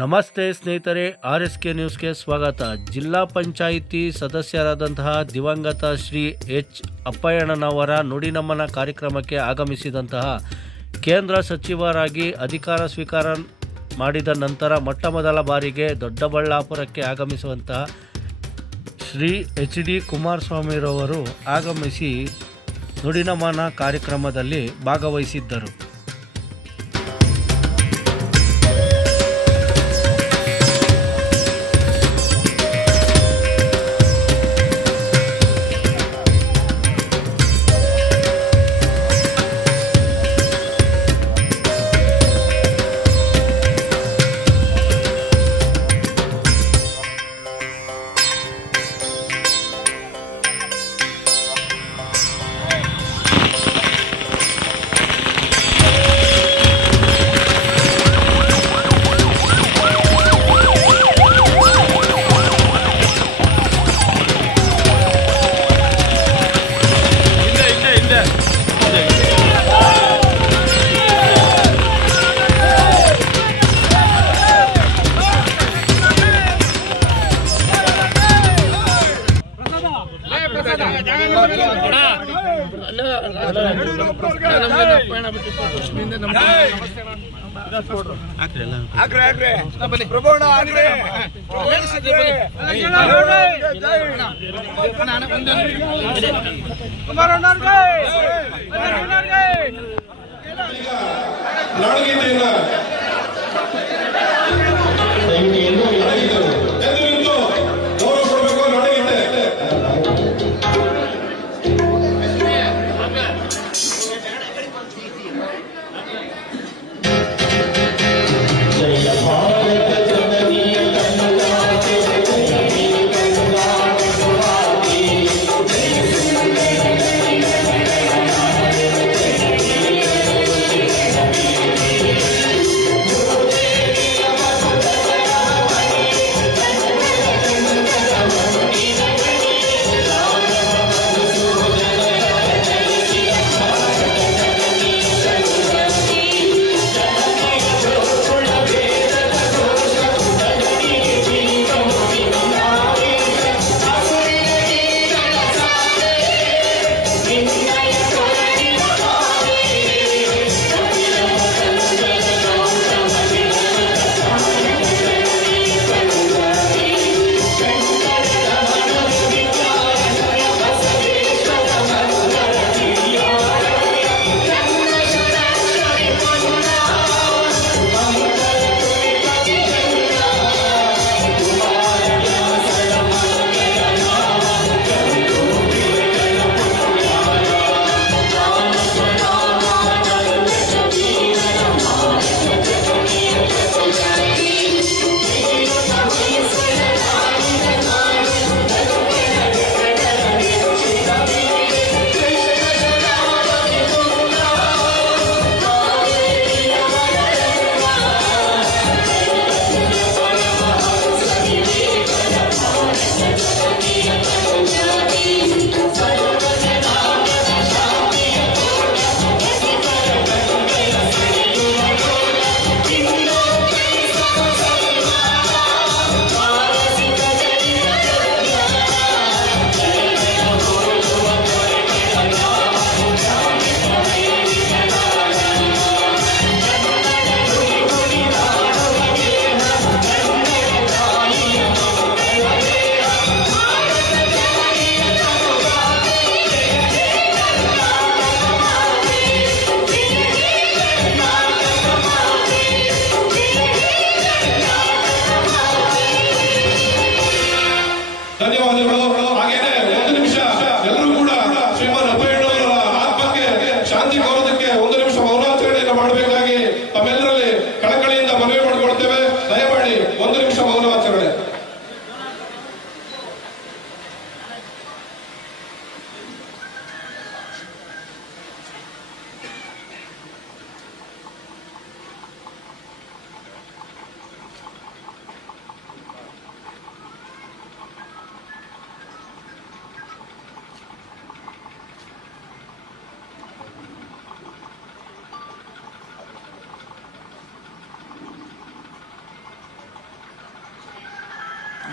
ನಮಸ್ತೆ ಸ್ನೇಹಿತರೆ, RSK ನ್ಯೂಸ್ಗೆ ಸ್ವಾಗತ. ಜಿಲ್ಲಾ ಪಂಚಾಯಿತಿ ಸದಸ್ಯರಾದಂತಹ ದಿವಂಗತ ಶ್ರೀ ಎಚ್ ಅಪ್ಪಯ್ಯಣ್ಣನವರ ನುಡಿನಮನ ಕಾರ್ಯಕ್ರಮಕ್ಕೆ ಆಗಮಿಸಿದಂತಹ ಕೇಂದ್ರ ಸಚಿವರಾಗಿ ಅಧಿಕಾರ ಸ್ವೀಕಾರ ಮಾಡಿದ ನಂತರ ಮೊಟ್ಟಮೊದಲ ಬಾರಿಗೆ ದೊಡ್ಡಬಳ್ಳಾಪುರಕ್ಕೆ ಆಗಮಿಸುವಂತಹ ಶ್ರೀ HD ಕುಮಾರಸ್ವಾಮಿರವರು ಆಗಮಿಸಿ ನುಡಿನಮನ ಕಾರ್ಯಕ್ರಮದಲ್ಲಿ ಭಾಗವಹಿಸಿದ್ದರು.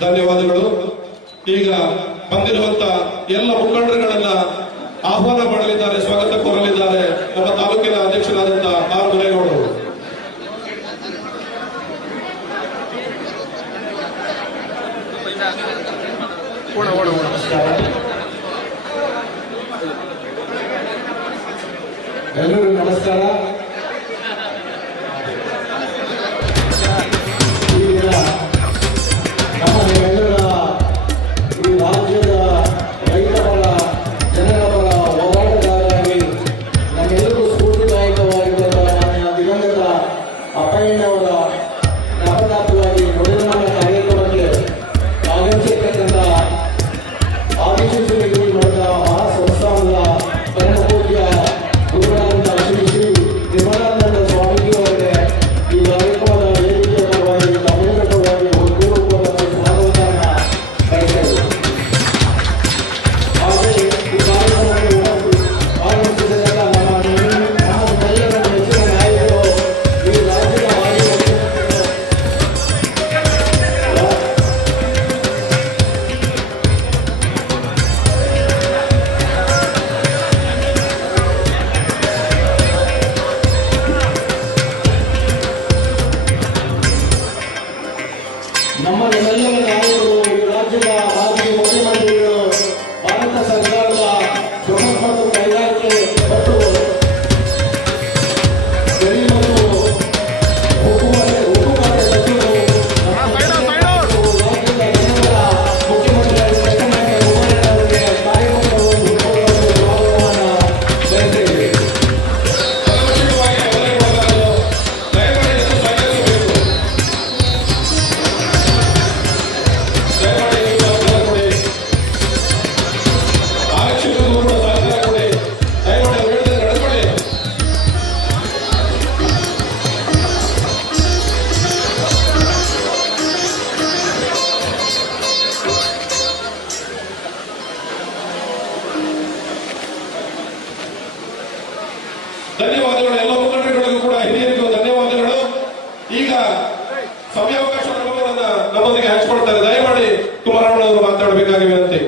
ಧನ್ಯವಾದಗಳು. ಈಗ ಬಂದಿರುವಂತ ಎಲ್ಲ ಮುಖಂಡರುಗಳನ್ನ ಆಹ್ವಾನ ಮಾಡಲಿದ್ದಾರೆ, ಸ್ವಾಗತ ಕೋರಲಿದ್ದಾರೆ ನಮ್ಮ ತಾಲೂಕಿನ ಅಧ್ಯಕ್ಷರಾದಂತಹ ಆರ್ ಮುನೇಗೌಡರು. ಎಲ್ಲರಿಗೂ ನಮಸ್ಕಾರ. ಈಗ ನಮ್ಮೆಲ್ಲರ ಈ ರಾಜ್ಯದ ರೈತರ ಜನರ ಪರ ಹೋರಾಟಗಾರರಾಗಿ ನಮ್ಮೆಲ್ಲರಿಗೂ ಸ್ಫೂರ್ತಿದಾಯಕವಾಗಿರುವಂತಹ ಮಾನ್ಯ ದಿವಂಗತ ಅಪ್ಪಯ್ಯನವರ ಜ್ಞಾಪಕಾರ್ಥವಾಗಿ ನುಡಿನಮನ ಕಾರ್ಯಕ್ರಮಕ್ಕೆ ಆಗಮಿಸಿರ್ತಕ್ಕಂಥ ಆದಿಶೇಷ ಮಠದ ಮಹಾಸಂಸ್ಥಾನದ ಪರಮ ಪೂಜ್ಯ ಗುರುಗಳಾದಂಥ ಶ್ರೀ ಶ್ರೀ ನಿರ್ಮಲಾನಂದ ಸ್ವಾಮೀಜಿಯವರಿಗೆ ಈ ಕಾರ್ಯಕ್ರಮದ ವೇದಿಕೆಯ ಪರವಾಗಿ ತಮಿಳುನಾಡವಾಗಿ ಹೃತ್ಪೂರ್ವಕವಾದ ಸ್ವಾಗತವನ್ನು ಬಯಸಿದರು. ಹಾಗೆ ಈ ಕಾರ್ಯಕ್ರಮಕ್ಕೆ ಆಗಮಿಸಿದಂಥ ನಮ್ಮೆಲ್ಲರ ನೆಚ್ಚಿನ ನಾಯಕರು, ಈ ರಾಜ್ಯದ ಮಾಜಿ ನಮ್ಮ ಎಲ್ಲರ ನಾಯಕರು, ಈ ರಾಜ್ಯದ ಮಾಜಿ ಮುಖ್ಯಮಂತ್ರಿಗಳು, ಭಾರತ ಸರ್ಕಾರದ ಬೃಹತ್ ಮತ್ತು ಕೈಗಾರಿಕೆ ಮತ್ತು ಗಣಿ ಮತ್ತು ಉಕ್ಕು ಖಾತೆ ಸಚಿವರು, ರಾಜ್ಯದ ಜನರ ಮುಖ್ಯಮಂತ್ರಿಯಾಗಿರ್ತಕ್ಕಂಥ ಕುಮಾರಣ್ಣವರಿಗೆ ಕಾರ್ಯಕ್ರಮವನ್ನು ಸ್ವಾಗತವನ್ನು ಬಯಸಿದ್ದೇವೆ. ಧನ್ಯವಾದಗಳು. ಎಲ್ಲ ಮುಖಂಡರುಗಳಿಗೂ ಕೂಡ ಹಿರಿಯರಿಗೂ ಧನ್ಯವಾದಗಳು. ಈಗ ಸಮಯಾವಕಾಶ ಅನುಭವಗಳನ್ನ ನಮ್ಮೊಂದಿಗೆ ಹಂಚಿಕೊಳ್ತಾರೆ. ದಯಮಾಡಿ ಕುಮಾರಣ್ಣವರು ಮಾತಾಡಬೇಕಾಗಿ ವಿನಂತಿ.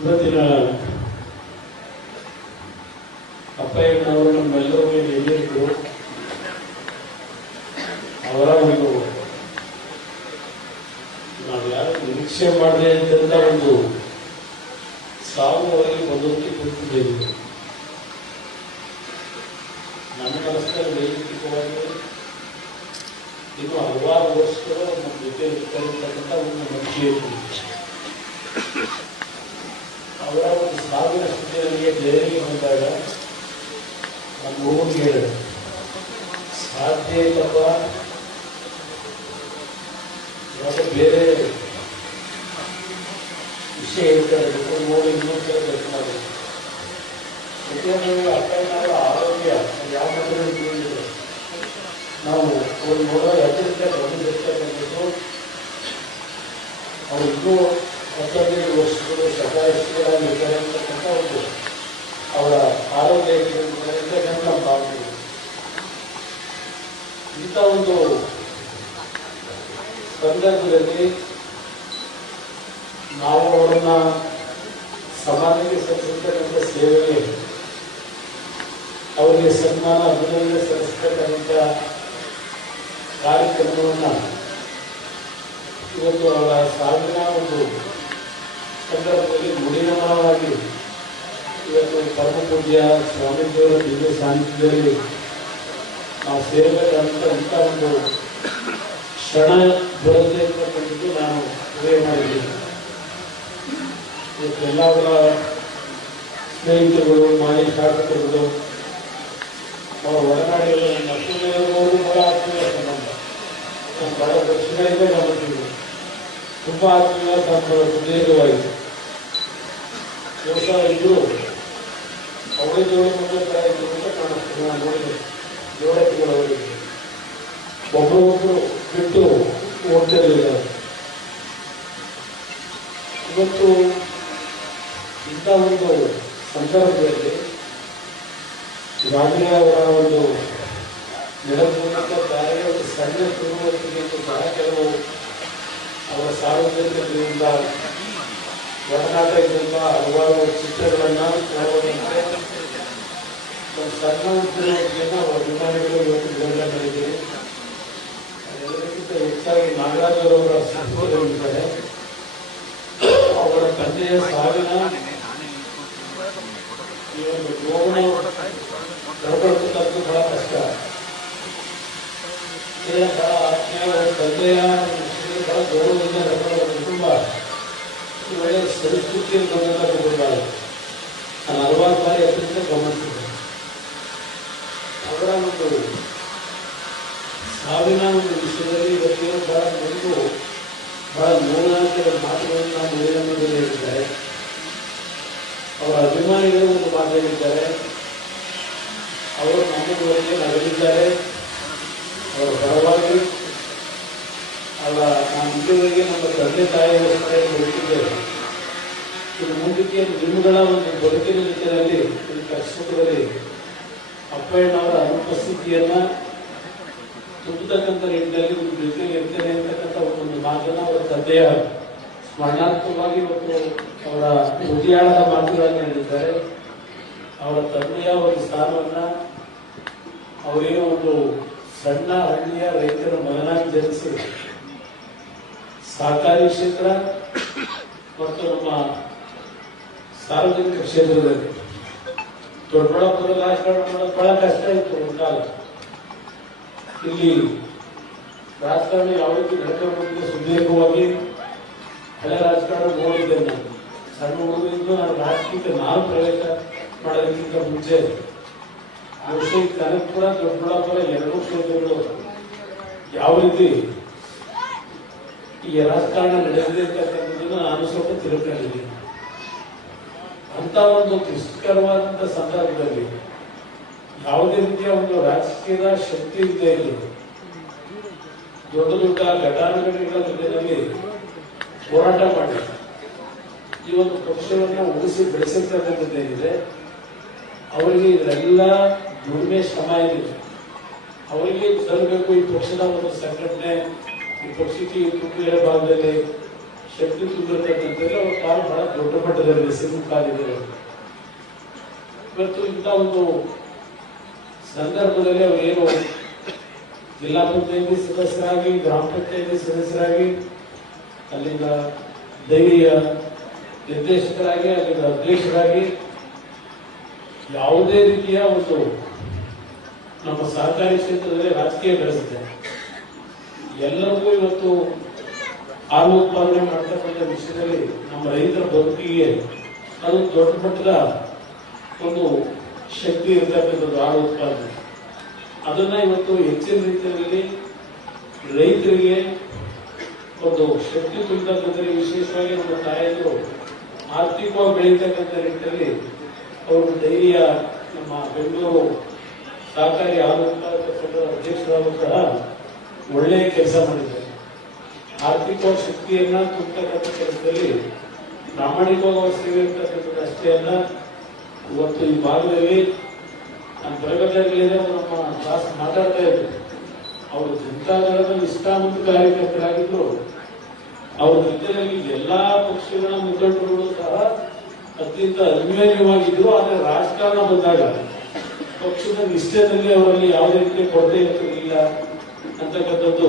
ಇವತ್ತಿನ ಅಪ್ಪಯ್ಯನವರು ನಮ್ಮೆಲ್ಲರೂ ಹಿರಿಯರಿಗೂ ಅವರ ಒಂದು ನಾವು ಯಾರು ನಿರೀಕ್ಷೆ ಮಾಡದೆ ಅಂತ ಒಂದು ಸಾವು ಅವರಿಗೆ ಬಂದೋದಕ್ಕೆ ಕೂತಿದ್ದೇವೆ. ನನ್ನ ಮನಸ್ಸಿನಲ್ಲಿ ವೈಯಕ್ತಿಕವಾಗಿ ಇನ್ನು ಹಲವಾರು ವರ್ಷಗಳು ನಮ್ಮ ಜೊತೆ ಇರ್ತಕ್ಕಂಥ ಒಂದು ನಂಬಿಕೆ ಅವರ ಒಂದು ಸಾವಿನ ಸ್ಥಿತಿಯಲ್ಲಿ ದೆಹಲಿಗೆ ಬಂದಾಗ ನಮ್ಮ ಹುಡುಗನಿಗೆ ಹೇಳಿದೆ, ಸಾಧ್ಯ ಇಲ್ಲಪ್ಪ, ಇವಾಗ ಬೇರೆ ವಿಷಯ ಹೇಳ್ತಾರೆ, ನೋಡಿ ಇನ್ನೊಂದು ಸಲ ಕೆಲಸ ಮಾಡಬೇಕು. ಯಾಕೆಂದ್ರೆ ಅಪ್ಪಯ್ಯನವರ ಆರೋಗ್ಯ ಯಾವ ಮಟ್ಟದಲ್ಲಿ ತಿಳಿದಿದೆ, ನಾವು ಒಂದು ನೋಡೋ ಎಚ್ಚರಿಕೆ ಗಮನಿಸಿರ್ತಕ್ಕಂಥದ್ದು. ಅವ್ರು ಇನ್ನೂ 15 ವರ್ಷಗಳು ಸಕಾಲಿಕರಾಗಿರ್ತಾರೆ ಅಂತಕ್ಕಂಥ ಒಂದು ಅವರ ಆರೋಗ್ಯ ನಮ್ಮ ಭಾವನೆ. ಇಂಥ ಒಂದು ಸಂದರ್ಭದಲ್ಲಿ ನಾವು ಅವರನ್ನ ಸಮಾಜಕ್ಕೆ ಸಲ್ಲಿಸತಕ್ಕಂಥ ಸೇವೆಗೆ ಅವರಿಗೆ ಸನ್ಮಾನ ಅಭಿನಂದನೆ ಸಲ್ಲಿಸತಕ್ಕಂಥ ಕಾರ್ಯಕ್ರಮವನ್ನು ಇವತ್ತು ಅವರ ಸಾವಿನ ಒಂದು ಸಂದರ್ಭದಲ್ಲಿ ನುಡಿನಮನವಾಗಿ ಇವತ್ತು ಪರಮ ಪೂಜ್ಯ ಸ್ವಾಮೀಜಿಯವರ ದಿವ್ಯ ಸಾನ್ನಿಧ್ಯದಲ್ಲಿ ನಾವು ಸೇರಬೇಕಂತ ಇಂಥ ಒಂದು ಕ್ಷಣ ಬರುತ್ತೆ ಅಂತಕ್ಕಂಥದ್ದು ನಾನು ಊಹೆ ಮಾಡಿದ್ದೀನಿ. ಇವತ್ತೆಲ್ಲ ಅವರ ಸ್ನೇಹಿತರುಗಳು, ಮಾಜಿ ಶಾಸಕರುಗಳು, ಅವರ ಒಡನಾಡಿಗಳು, ನನ್ನ ಅಶ್ವಮೇಧವರು ಕೂಡ ಆತ್ಮೀಯ ಸಂಬಂಧ. ನಾನು ಬಹಳ ವರ್ಷಗಳಿಂದ ಗಮನಿಸಿದ್ದೀನಿ, ತುಂಬ ಆತ್ಮೀಯ ಸಂಬಂಧ ಸುದೀರ್ಘವಾಗಿದೆ. ಬಹುಶಃ ಇದ್ರು ಅವರೇ ಜೋಡಿ ಮುಂದೆ ತರ ಇದ್ರು ಅಂತ ಕಾಣಿಸ್ತೀನಿ. ನಾನು ನೋಡಿದೆ ಜೋಡತಿಗಳವರಿಗೆ ಒಬ್ಬರೊಬ್ಬರು ಬಿಟ್ಟು ಹೋಗ್ತಿರಲಿಲ್ಲ. ಇವತ್ತು ಇಂಥ ಒಂದು ಸಂದರ್ಭದಲ್ಲಿ ಈಗಾಗಲೇ ಅವರ ಒಂದು ನೆಲಮೂಲಕ ದಾರಿಯ ಒಂದು ಸಣ್ಣ ತಿಳುವಳಿಕೆಗೆ ಸಹ ಕೆಲವು ಅವರ ಸಾರ್ವಜನಿಕರಿಂದ ಒಡನಾಟ ಇದ್ದಂಥ ಹಲವಾರು ಚಿತ್ರಗಳನ್ನು ಒಂದು ಸಣ್ಣ ತಿಳುವಳಿಕೆಯನ್ನು ಅವರ ಅಭಿಮಾನಿಗಳು ಇವತ್ತು ಬಿಡುಗಡೆ ಮಾಡಿದ್ದೀರಿ. ಅದೆಲ್ಲದಕ್ಕಿಂತ ಹೆಚ್ಚಾಗಿ ನಾಗರಾಜ್ ಅವರ ಸಹೋದರಿದ್ದಾರೆ. ಅವರ ತಂದೆಯ ಸಾವಿನ ಈ ಒಂದು ನೋವನ್ನು ನಡ್ಕೊಳ್ತಕ್ಕಂಥದ್ದು ಬಹಳ ಕಷ್ಟ. ಬಹಳ ಆತ್ಮೀಯ ತಂದೆಯ ಬಹಳ ಗೌರವದಿಂದ ನಡ್ಕೊಳ್ಳೋ ಕುಟುಂಬ ಒಳ್ಳೆಯ ಸಂಸ್ಕೃತಿಯನ್ನು ಬಂದಂಥ ಕುಟುಂಬ. ನಾನು ಹಲವಾರು ಬಾರಿ ಅತ್ಯಂತ ಗಮನಿಸಿದ್ದೆ. ಅವರ ಒಂದು ಸಾವಿನ ಒಂದು ವಿಷಯದಲ್ಲಿ ಇವತ್ತು ಬಹಳ ನಮಗೂ ಬಹಳ ನೋವಾದ ಮಾತುಗಳನ್ನು ನಾವು ಮೇಲೆ ಹೇಳಿದ್ದಾರೆ. ಅವರ ಅಭಿಮಾನಿಗಳು ಒಂದು ಮಾತು ಹೇಳಿದ್ದಾರೆ. ಅವರು ನಮ್ಮವರಿಗೆ ನಗಲಿದ್ದಾರೆ. ಅವರ ಪರವಾಗಿ ನಾನು ಇಲ್ಲಿವರೆಗೆ ನಮ್ಮ ತಂದೆ ತಾಯಿಗೋಸ್ಕರ ಬದುಕಿದ್ದೇವೆ. ಇದು ಮುಂದಕ್ಕೆ ನಿಮ್ಮಗಳ ಒಂದು ಬದುಕಿನ ಜೊತೆಯಲ್ಲಿ ಈ ಕಷ್ಟದಲ್ಲಿ ಅಪ್ಪಯ್ಯನವರ ಅನುಪಸ್ಥಿತಿಯನ್ನ ತುಂಬತಕ್ಕಂಥ ನಿಟ್ಟಿನಲ್ಲಿ ನಿಮ್ಮ ಜೊತೆಗೆ ಇರ್ತೇನೆ ಅಂತಕ್ಕಂಥ ಒಂದು ಮಾತನ್ನ ಅವರ ತಂದೆಯ ಸ್ಮರಣಾತ್ಮಕವಾಗಿ ಇವತ್ತು ಅವರ ಉದ್ಯಾಣದ ಮಾತುಗಳನ್ನು ಹೇಳಿದ್ದಾರೆ. ಅವರ ತಂದೆಯ ಒಂದು ಸ್ಥಾನವನ್ನ ಅವರೇನೋ ಒಂದು ಸಣ್ಣ ಹಳ್ಳಿಯ ರೈತರ ಮಗನಾಗಿ ಜನಿಸಿ ಸಹಕಾರಿ ಕ್ಷೇತ್ರ ಮತ್ತು ನಮ್ಮ ಸಾರ್ವಜನಿಕ ಕ್ಷೇತ್ರದಲ್ಲಿ ದೊಡ್ಡಬಳ್ಳಾಪುರ ರಾಜಕಾರಣ ಮಾಡೋದು ಬಹಳ ಕಷ್ಟ ಇತ್ತು ಒಂದು ಕಾಲ. ಇಲ್ಲಿ ರಾಜಕಾರಣ ಯಾವ ರೀತಿ ನಡ್ಕೊಂಡು ಸುದೀರ್ಘವಾಗಿ ಹಳೆ ರಾಜಕಾರಣ ನೋಡಿದ್ದೆ. ನಾನು ಸಣ್ಣ ಹುಡುಗರಿಂದ ನಾನು ರಾಜಕೀಯಕ್ಕೆ ಪ್ರವೇಶ ಮಾಡೋದಕ್ಕಿಂತ ಮುಂಚೆ ಬಹುಶಃ ಕನಕಪುರ ದೊಡ್ಡಬಳ್ಳಾಪುರ ಎರಡೂ ಕ್ಷೇತ್ರಗಳು ಯಾವ ರೀತಿ ಈ ರಾಜಕಾರಣ ನಡೆದಿದೆ ಅಂತಕ್ಕಂಥದ್ದನ್ನು ನಾನು ಸ್ವಲ್ಪ ತಿಳ್ಕೊಂಡಿದ್ದೀನಿ. ಅಂತ ಒಂದು ಕ್ಲಿಷ್ಟಕರವಾದಂಥ ಸಂದರ್ಭದಲ್ಲಿ ಯಾವುದೇ ರೀತಿಯ ಒಂದು ರಾಜಕೀಯದ ಶಕ್ತಿ ಇಲ್ಲದೆ ಇರಲಿ, ದೊಡ್ಡ ದೊಡ್ಡ ಘಟಾನುಘಟಿಗಳ ಜೊತೆಯಲ್ಲಿ ಹೋರಾಟ ಮಾಡಿ ಈ ಒಂದು ಪಕ್ಷವನ್ನು ಉಳಿಸಿ ಬೆಳೆಸಿರ್ತಕ್ಕಂಥದ್ದೇನಿದೆ ಅವರಿಗೆ ಇದೆಲ್ಲ ದುಡಿಮೆ ಶ್ರಮ ಇದೆ. ಅವರಿಗೆ ತರಬೇಕು ಈ ಪಕ್ಷದ ಒಂದು ಸಂಘಟನೆ, ಈ ಪಕ್ಷಕ್ಕೆ ಈ ತುಕುಗಳ ಭಾಗದಲ್ಲಿ ಶಕ್ತಿ ತುಂಬಿರ್ತಕ್ಕಂಥದ್ದು ಅವ್ರ ಕಾಲು ಬಹಳ ದೊಡ್ಡ ಮಟ್ಟದಲ್ಲಿ ಸಿಗುತ್ತಾಗಿದೆ. ಇವತ್ತು ಇಂಥ ಒಂದು ಸಂದರ್ಭದಲ್ಲಿ ಅವರೇನು ಜಿಲ್ಲಾ ಪಂಚಾಯತಿ ಸದಸ್ಯರಾಗಿ, ಗ್ರಾಮ ಪಂಚಾಯತಿ ಸದಸ್ಯರಾಗಿ, ಅಲ್ಲಿಂದ ದೈಹಿಯ ನಿರ್ದೇಶಕರಾಗಿ, ಅಲ್ಲಿಂದ ಅಧ್ಯಕ್ಷರಾಗಿ ಯಾವುದೇ ರೀತಿಯ ಒಂದು ನಮ್ಮ ಸಹಕಾರಿ ಕ್ಷೇತ್ರದಲ್ಲಿ ರಾಜಕೀಯ ಬೆಳೆಸಿದೆ. ಎಲ್ಲರಿಗೂ ಇವತ್ತು ಹಾಲು ಉತ್ಪಾದನೆ ಮಾಡ್ತಕ್ಕಂಥ ವಿಷಯದಲ್ಲಿ ನಮ್ಮ ರೈತರ ಬದುಕಿಗೆ ಅದು ದೊಡ್ಡ ಮಟ್ಟದ ಒಂದು ಶಕ್ತಿ ಇರತಕ್ಕಂಥದ್ದು ಹಾಲು ಉತ್ಪಾದನೆ. ಅದನ್ನ ಇವತ್ತು ಹೆಚ್ಚಿನ ರೀತಿಯಲ್ಲಿ ರೈತರಿಗೆ ಒಂದು ಶಕ್ತಿ ತುಂಬತಕ್ಕಂಥದ್ದು, ವಿಶೇಷವಾಗಿ ನಮ್ಮ ತಾಯಿಯರು ಆರ್ಥಿಕವಾಗಿ ಬೆಳೀತಕ್ಕಂಥ ನಿಟ್ಟಿನಲ್ಲಿ ಅವರು ಧೈರ್ಯ ನಮ್ಮ ಬೆಂಗಳೂರು ಸಹಕಾರಿ ಹಾಲು ಉತ್ಪಾದಕ ಸಂಘದ ಅಧ್ಯಕ್ಷರಾಗೂ ಸಹ ಒಳ್ಳೆಯ ಕೆಲಸ ಮಾಡಿದ್ದಾರೆ. ಆರ್ಥಿಕ ಶಕ್ತಿಯನ್ನ ತುಂಬತಕ್ಕಂಥ ಕೆಲಸದಲ್ಲಿ ಪ್ರಾಮಾಣಿಕವಾಗಿ ಅವರು ಸೇವೆ ಇರ್ತಕ್ಕಂಥದ್ದು ಅಷ್ಟೇ ಅಲ್ಲ. ಇವತ್ತು ಈ ಭಾಗದಲ್ಲಿ ನಾನು ಪ್ರಗತಿಯಾಗಲಿದೆ ನಮ್ಮ ಕ್ಲಾಸ್ ಮಾತಾಡ್ತಾ ಇದ್ರು. ಅವರು ಜನತಾದಳದ ನಿಷ್ಠಾವಂತ ಕಾರ್ಯಕರ್ತರಾಗಿದ್ರು. ಅವ್ರ ಜೊತೆಯಲ್ಲಿ ಎಲ್ಲಾ ಪಕ್ಷಗಳ ಮುಖಂಡರು ಸಹ ಅತ್ಯಂತ ಅನ್ಯೋನ್ಯವಾಗಿದ್ರು. ಆದರೆ ರಾಜಕಾರಣ ಬಂದಾಗ ಪಕ್ಷದ ನಿಷ್ಠೆಯಲ್ಲಿ ಅವರಲ್ಲಿ ಯಾವುದೇ ರೀತಿಯ ಕೊರತೆ ಇರಲಿಲ್ಲ ಅಂತಕ್ಕಂಥದ್ದು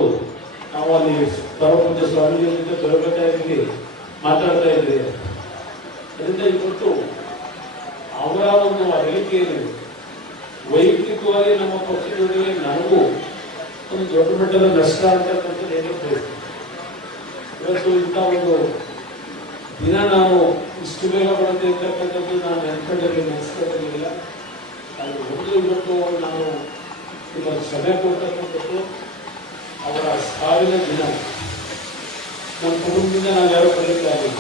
ನಾವು ಅಲ್ಲಿ ಪರಮಪೂಜ್ಯ ಸ್ವಾಮೀಜಿ ಜೊತೆ ಪ್ರಗತಿಯಾಗಿ ಮಾತಾಡ್ತಾ ಇದ್ದೇವೆ. ಅದರಿಂದ ಇವತ್ತು ಅವರ ಒಂದು ಹೇಳಿಕೆಯಲ್ಲಿ ವೈಯಕ್ತಿಕವಾಗಿ ನಮ್ಮ ಪಕ್ಷದೊಂದಿಗೆ ನನಗೂ ಒಂದು ದೊಡ್ಡ ಮಟ್ಟದ ನಷ್ಟ ಅಂತಕ್ಕಂಥದ್ದು ಏನಿರ್ತದೆ. ಇವತ್ತು ಇಂಥ ಒಂದು ದಿನ ನಾವು ಇಷ್ಟು ಬೇಗ ಬರುತ್ತೆ ಅಂತಕ್ಕಂಥದ್ದು ನಾನು ನೆನೆಸ್ಕೊಂಡಿರಲಿಲ್ಲ. ಅದು ಒಂದು ಇವತ್ತು ನಾವು ಇವತ್ತು ಕ್ಷಮೆ ಕೊಡ್ತಕ್ಕಂಥದ್ದು ಅವರ ಸಾವಿನ ದಿನ. ನಮ್ಮ ಕುಟುಂಬದಿಂದ ನಾವು ಯಾರು ಕಲಿತಾಗಿಲ್ಲ.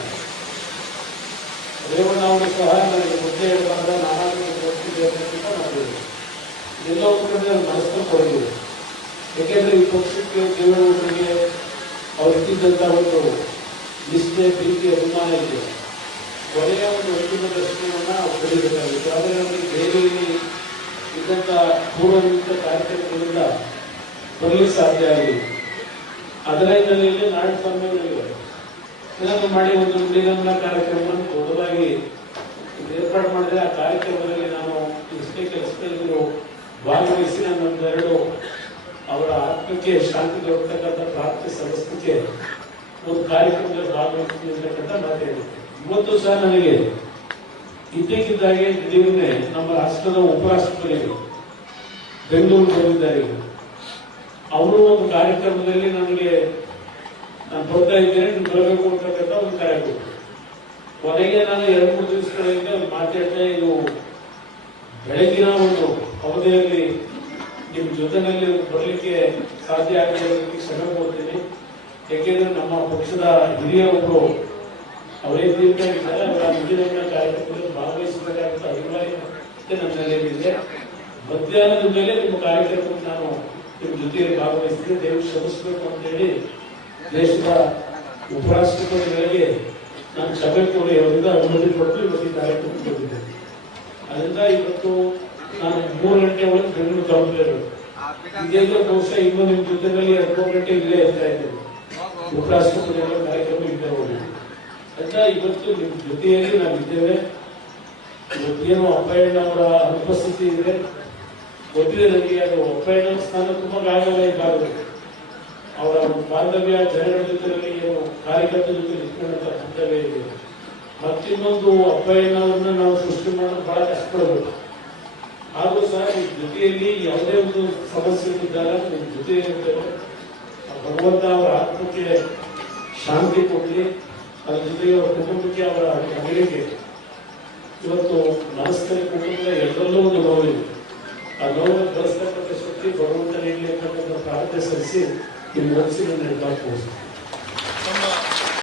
ರೇವಣ್ಣವರು ಸಹ ನನಗೆ ಮುದ್ದೆ ಹೇಳಿದಾಗ ನಾನಾದರೂ ಕೊಡ್ತಿದ್ದೆ ಅಂತ ನಾವು ಎಲ್ಲ ಕಡೆ ಮನಸ್ಸನ್ನು ಕೊಡಲಿದೆ. ಯಾಕೆಂದ್ರೆ ಈ ಪಕ್ಷಕ್ಕೆ ದೇವೇಗೌಡರಿಗೆ ಅವ್ರಿಗಿದ್ದಂಥ ಒಂದು ನಿಷ್ಠೆ, ಪ್ರೀತಿ, ಅಭಿಮಾನ ಇದೆ. ಕೊನೆಯ ಒಂದು ಅಂತಿಮ ದರ್ಶನವನ್ನು ಅವ್ರು ಪಡಿಬೇಕಾಗಿತ್ತು. ಆದರೆ ನಮಗೆ ಬೇರೆಯಲ್ಲಿ ಇದ್ದಂಥ ಪೂರ್ವನಿಯುಕ್ತ ಕಾರ್ಯಕ್ರಮಗಳಿಂದ ಬರಲಿಕ್ಕೆ ಸಾಧ್ಯ ಆಗಲಿ. ಅದರ ಹಿನ್ನೆಲೆಯಲ್ಲಿ ನಾರಾಯಣ ಸ್ವಾಮಿ ಅವರಿಗೆ ಇದನ್ನು ಮಾಡಿ ಒಂದು ನುಡಿಗಮನ ಕಾರ್ಯಕ್ರಮವನ್ನು ದೊಡ್ಡದಾಗಿ ಏರ್ಪಾಡು ಮಾಡಿದ್ರೆ ಆ ಕಾರ್ಯಕ್ರಮದಲ್ಲಿ ನಾನು ಇಷ್ಟೇ ಕೆಲಸದಲ್ಲಿ ಭಾಗವಹಿಸಿ ನನ್ನೊಂದೆರಡು ಅವರ ಆತ್ಮಕ್ಕೆ ಶಾಂತಿ ದೊರಕತಕ್ಕಂಥ ಪ್ರಾರ್ಥನೆ ಸಲ್ಲಿಸಲಿಕ್ಕೆ ಒಂದು ಕಾರ್ಯಕ್ರಮದಲ್ಲಿ ಭಾಗವಹಿಸ್ತೀನಿ ಅಂತಕ್ಕಂಥ ಮಾತಾಡಿದೆ. ಇವತ್ತು ಸಹ ನನಗೆ ಇದ್ದಕ್ಕಿದ್ದಾಗೆ ದಿಢೀರ್ನೆ ನಮ್ಮ ರಾಷ್ಟ್ರದ ಉಪರಾಷ್ಟ್ರಪತಿಗಳು ಬೆಂಗಳೂರು ಬಂದಿದ್ದಾರೆ. ಅವರು ಒಂದು ಕಾರ್ಯಕ್ರಮದಲ್ಲಿ ನನಗೆ ನಾನು ಬರ್ತಾ ಇದ್ದೇನೆ, ನೀವು ಬರಬೇಕು ಅಂತಕ್ಕಂಥ ಒಂದು ಕಾರ್ಯಕ್ರಮ. ಕೊನೆಗೆ ನಾನು 2-3 ದಿವಸಗಳಿಂದ ಮಾತಾಡ್ತಾ ಇದು ಬೆಳಗಿನ ಒಂದು ಅವಧಿಯಲ್ಲಿ ನಿಮ್ಮ ಜೊತೆಯಲ್ಲಿ ಬರಲಿಕ್ಕೆ ಸಾಧ್ಯ ಆಗಲಿಕ್ಕೆ ಶ್ರಮ ಕೊಡ್ತೀನಿ. ಯಾಕೆಂದ್ರೆ ನಮ್ಮ ಪಕ್ಷದ ಹಿರಿಯ ಒಬ್ಬರು ಅವರೇ ತೀರ್ಕೊಂಡಿದ್ದಾರೆ, ಅವರ ನುಡಿಗಮನ ಕಾರ್ಯಕ್ರಮದಲ್ಲಿ ಭಾಗವಹಿಸಬೇಕಾದಂಥ ಅನಿವಾರ್ಯತೆ ನನ್ನಲ್ಲಿದೆ. ಮಧ್ಯಾಹ್ನದ ಮೇಲೆ ನಿಮ್ಮ ಕಾರ್ಯಕ್ರಮಕ್ಕೆ ನಾನು ನಿಮ್ಮ ಜೊತೆಯಲ್ಲಿ ಭಾಗವಹಿಸಿದ್ರೆ ದಯವಿಟ್ಟು ಶ್ರಮಿಸಬೇಕು ಅಂತೇಳಿ ದೇಶದ ಉಪರಾಷ್ಟ್ರಪತಿಗಳಿಗೆ ನಾನು ಸಭೆ ಕೊಡಿ ಅವರಿಂದ ಅನುಮತಿ ಕೊಟ್ಟು ಇವತ್ತು ಈ ಕಾರ್ಯಕ್ರಮಕ್ಕೆ ಬಂದಿದ್ದೇನೆ. ಅದರಿಂದ ಇವತ್ತು ನಾನು 3 ಗಂಟೆ ಒಳಗೆ ಬೆಂಗಳೂರು ತಲುಪಲೇಬೇಕು. ಇದೇನು ಬಹುಶಃ ಇನ್ನೂ ನಿಮ್ಮ ಜೊತೆಯಲ್ಲಿ 2 ಗಂಟೆ ಇಲ್ಲೇ ಇರ್ತಾ ಇದ್ದೇನೆ. ಉಪರಾಷ್ಟ್ರಪತಿಗಳ ಕಾರ್ಯಕ್ರಮ ಇದ್ದೇ ಹೋಗಿದೆ. ಅದರಿಂದ ಇವತ್ತು ನಿಮ್ಮ ಜೊತೆಯಲ್ಲಿ ನಾವಿದ್ದೇವೆ. ಇವತ್ತೇನು ಅಪ್ಪಯ್ಯಣ್ಣ ಅವರ ಅನುಪಸ್ಥಿತಿ ಇದೆ ಗೊತ್ತಿದೆ ನನಗೆ. ಅದು ಅಪ್ಪಯ್ಯಣ್ಣ ಸ್ಥಾನ ತುಂಬಾ ಗಾಯಗಳ ಇದ್ದಾಗಬೇಕು. ಅವರ ಬಾಂಧವ್ಯ ಜನಗಳ ಜೊತೆಯಲ್ಲಿ ಏನು ಕಾರ್ಯಕರ್ತರ ಜೊತೆ ನಿಂತ್ಕೊಂಡಂತ ಬಾಂಧವ್ಯ ಇದೆ. ಮತ್ತಿನ್ನೊಂದು ಅಪ್ಪಯ್ಯನವರನ್ನ ನಾವು ಸೃಷ್ಟಿ ಮಾಡೋದು ಬಹಳ ಕಷ್ಟಪಡಬೇಕು. ಆದರೂ ಸಹ ಈ ಜೊತೆಯಲ್ಲಿ ಯಾವುದೇ ಒಂದು ಸಮಸ್ಯೆ ಇದ್ದಾಗ ನಿಮ್ಮ ಜೊತೆ ಇರ್ತೇವೆ. ಭಗವಂತ ಅವರ ಆತ್ಮಕ್ಕೆ ಶಾಂತಿ ಕೊಡಲಿ, ಅದ್ರ ಜೊತೆಗೆ ಅವರ ಕುಟುಂಬಕ್ಕೆ ಅವರ ಮಗಳಿಗೆ ಇವತ್ತು ನಮಸ್ಕಾರ ಕುಟುಂಬದ ಎಲ್ಲರಲ್ಲೂ ಒಂದು ನೋವಿದೆ. ಆ ನೋವನ್ನು ಬಳಸ್ತಕ್ಕಂಥ ಶಕ್ತಿ ಭಗವಂತ ನೀಡಲಿ ಅಂತಕ್ಕಂಥ ಪ್ರಾರ್ಥನೆ ಸಲ್ಲಿಸಿ ನಿಮ್ಮ ಮನಸ್ಸಿನ ನಿರ್ಧಾರ